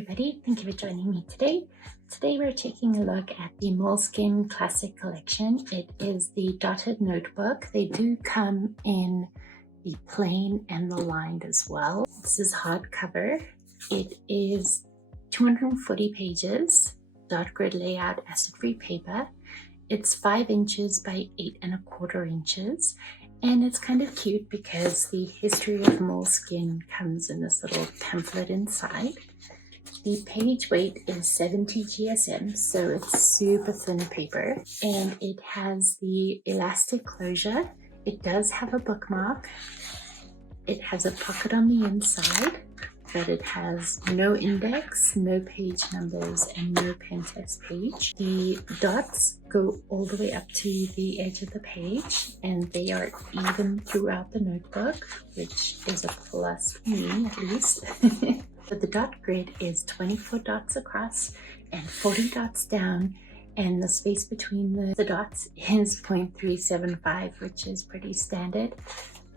everybody, thank you for joining me today. Today we're taking a look at the Moleskine Classic Collection. It is the dotted notebook. They do come in the plain and the lined as well. This is hardcover. It is 240 pages, dot grid layout, acid-free paper. It's 5 inches by 8¼ inches. And it's kind of cute because the history of Moleskine comes in this little pamphlet inside. The page weight is 70 GSM, so it's super thin paper. And it has the elastic closure. It does have a bookmark. It has a pocket on the inside, but it has no index, no page numbers, and no pen test page. The dots go all the way up to the edge of the page, and they are even throughout the notebook, which is a plus for me at least. But the dot grid is 24 dots across and 40 dots down, and the space between the dots is 0.375, which is pretty standard.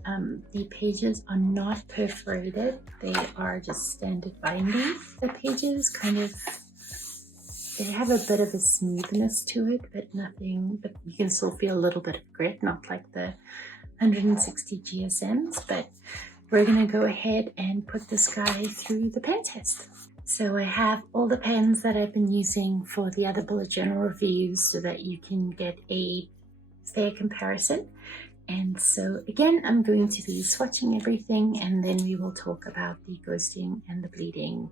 The pages are not perforated, they are just standard binding. The pages they have a bit of a smoothness to it, but you can still feel a little bit of grit, not like the 160 GSMs, but we're gonna go ahead and put this guy through the pen test. So I have all the pens that I've been using for the other bullet journal reviews so that you can get a fair comparison. And so again, I'm going to be swatching everything, and then we will talk about the ghosting and the bleeding.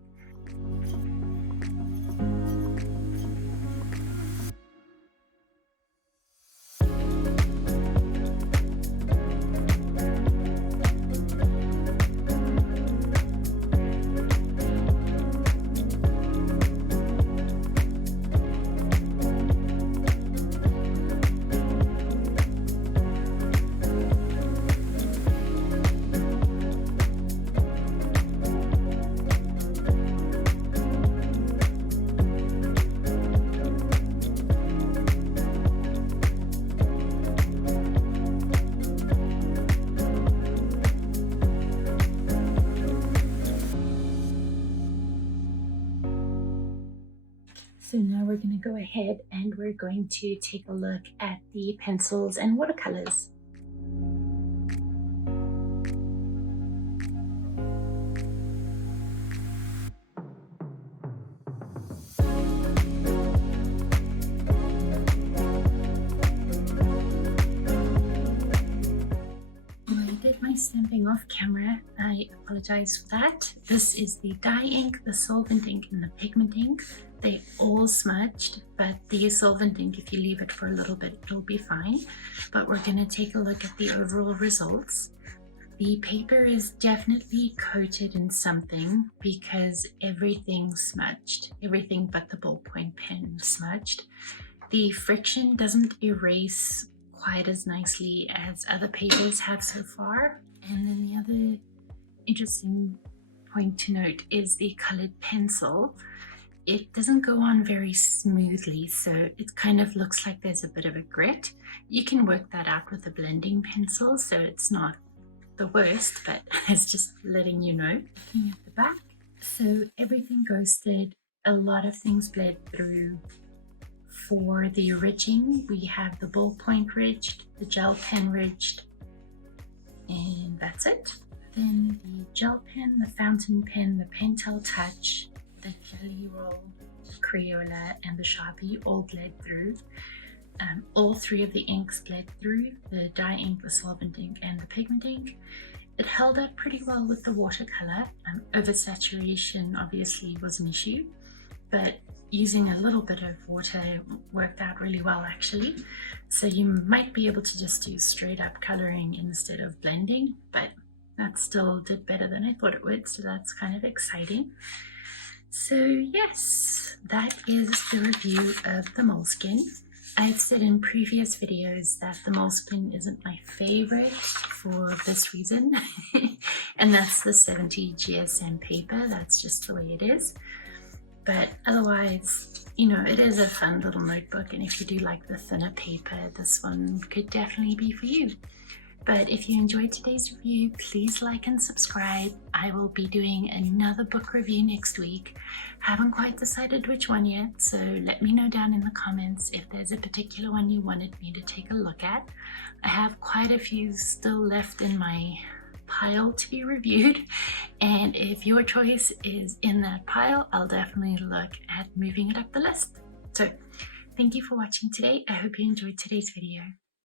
So now we're going to go ahead and we're going to take a look at the pencils and watercolors. I did my stamping off camera. I apologize for that. This is the dye ink, the solvent ink, and the pigment ink. They all smudged, but the solvent ink, if you leave it for a little bit, it'll be fine. But we're going to take a look at the overall results. The paper is definitely coated in something because everything smudged. Everything but the ballpoint pen smudged. The friction doesn't erase quite as nicely as other papers have so far. And then the other interesting point to note is the colored pencil. It doesn't go on very smoothly, so it kind of looks like there's a bit of a grit. You can work that out with a blending pencil, so it's not the worst, but it's just letting you know. Looking at the back, so everything ghosted, a lot of things bled through. For the ridging, we have the ballpoint ridged, the gel pen ridged, and that's it. Then the gel pen, the fountain pen, the Pentel Touch, the Jelly Roll, the Crayola, and the Sharpie all bled through. All 3 of the inks bled through, the dye ink, the solvent ink, and the pigment ink. It held up pretty well with the watercolor. Oversaturation obviously was an issue, but using a little bit of water worked out really well actually. So you might be able to just do straight up coloring instead of blending, but that still did better than I thought it would, so that's kind of exciting. So yes, that is the review of the Moleskine. I've said in previous videos that the Moleskine isn't my favorite for this reason, and that's the 70 GSM paper. That's just the way it is. But otherwise, you know, it is a fun little notebook, and if you do like the thinner paper, this one could definitely be for you. But if you enjoyed today's review, please like and subscribe. I will be doing another book review next week. Haven't quite decided which one yet, so let me know down in the comments if there's a particular one you wanted me to take a look at. I have quite a few still left in my pile to be reviewed, and if your choice is in that pile, I'll definitely look at moving it up the list. So thank you for watching today. I hope you enjoyed today's video.